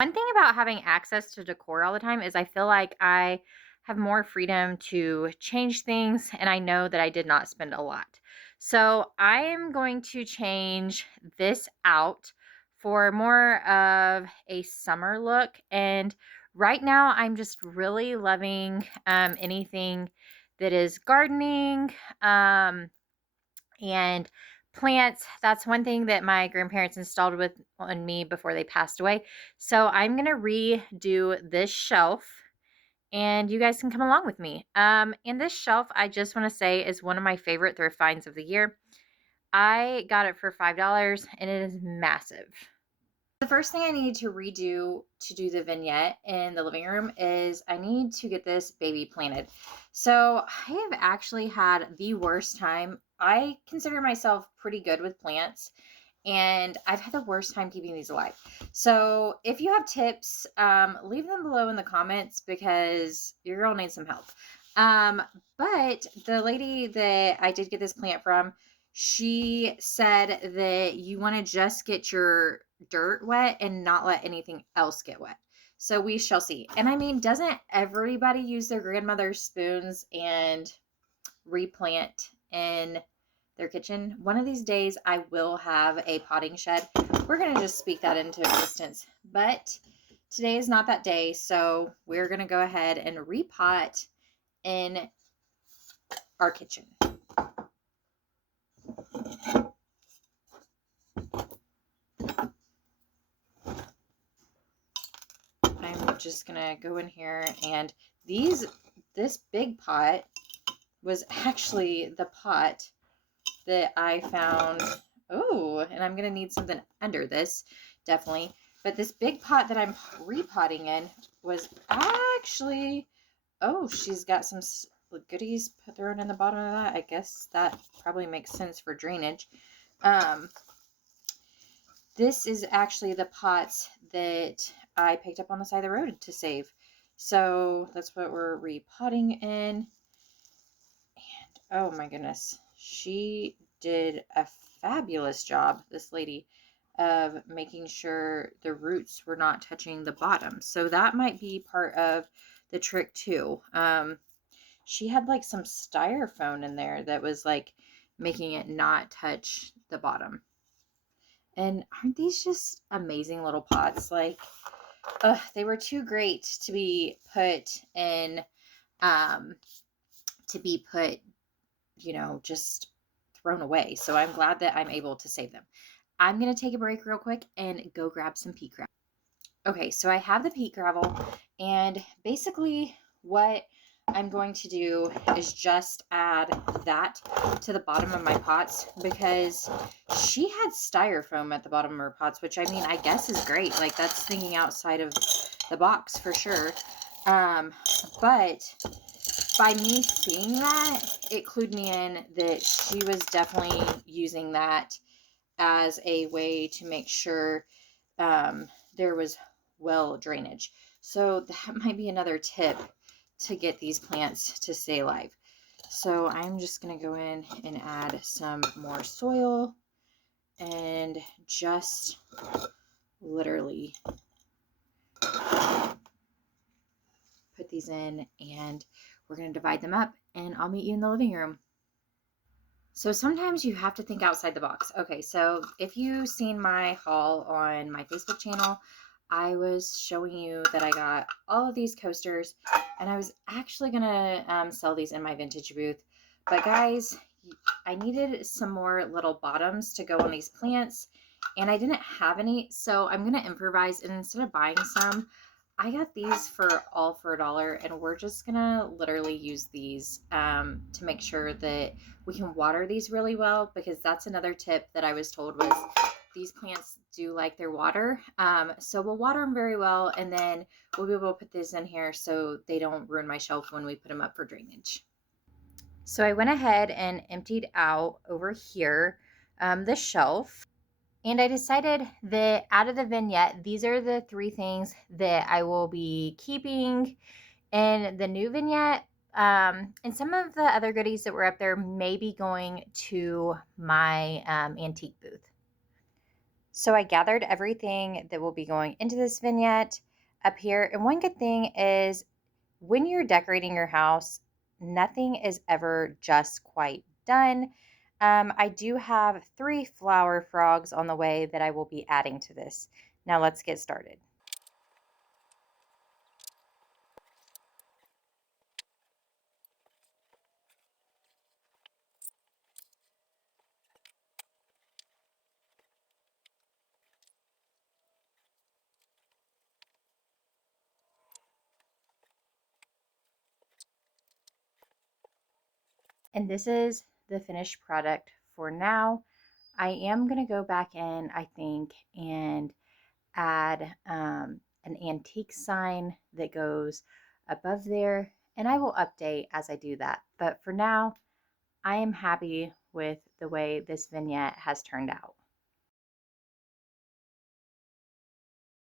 One thing about having access to decor all the time is I feel like I have more freedom to change things, and I know that I did not spend a lot. So I am going to change this out for more of a summer look. And right now, I'm just really loving anything that is gardening. And plants, that's one thing that my grandparents installed with on me before they passed away. So I'm gonna redo this shelf and you guys can come along with me. And this shelf, I just want to say, is one of my favorite thrift finds of the year. I got it for $5 and it is massive. The first thing I need to redo to do the vignette in the living room is I need to get this baby planted. So I have actually had the worst time. I consider myself pretty good with plants, and I've had the worst time keeping these alive. So if you have tips, leave them below in the comments because your girl needs some help. But the lady that I did get this plant from, she said that you want to just get your dirt wet and not let anything else get wet. So we shall see. And I mean, doesn't everybody use their grandmother's spoons and replant in their kitchen? One of these days, I will have a potting shed. We're going to just speak that into existence. But today is not that day. So we're going to go ahead and repot in our kitchen. I'm just gonna go in here, and this big pot was actually the pot that I found. Oh, and I'm gonna need something under this, definitely. But this big pot that I'm repotting in was actually, oh, she's got some goodies thrown in the bottom of that. I guess that probably makes sense for drainage. This is actually the pots that I picked up on the side of the road to save. So that's what we're repotting in. And oh my goodness, she did a fabulous job, this lady, of making sure the roots were not touching the bottom. So that might be part of the trick too. She had like some styrofoam in there that was like making it not touch the bottom. And aren't these just amazing little pots? Like, they were too great to be put in, to be put, just thrown away. So I'm glad that I'm able to save them. I'm going to take a break real quick and go grab some peat gravel. Okay, so I have the peat gravel, and basically what I'm going to do is just add that to the bottom of my pots, because she had styrofoam at the bottom of her pots, which I mean, I guess is great. Like, that's thinking outside of the box for sure. But by me seeing that, it clued me in that she was definitely using that as a way to make sure there was well drainage. So that might be another tip to get these plants to stay alive. So I'm just going to go in and add some more soil and just literally put these in, and we're going to divide them up, and I'll meet you in the living room. So sometimes you have to think outside the box. Okay, so if you've seen my haul on my Facebook channel, I was showing you that I got all of these coasters, and I was actually going to sell these in my vintage booth. But guys, I needed some more little bottoms to go on these plants, and I didn't have any, so I'm going to improvise. And instead of buying some, I got these for $1, and we're just gonna literally use these to make sure that we can water these really well, because that's another tip that I was told was these plants do like their water. So we'll water them very well, and then we'll be able to put these in here so they don't ruin my shelf when we put them up for drainage. So I went ahead and emptied out over here the shelf. And I decided that out of the vignette, these are the 3 things that I will be keeping in the new vignette. And some of the other goodies that were up there may be going to my antique booth. So I gathered everything that will be going into this vignette up here. And one good thing is when you're decorating your house, nothing is ever just quite done. I do have 3 flower frogs on the way that I will be adding to this. Now let's get started. And this is the finished product for now. I am going to go back in, I think, and add an antique sign that goes above there, and I will update as I do that. But for now, I am happy with the way this vignette has turned out.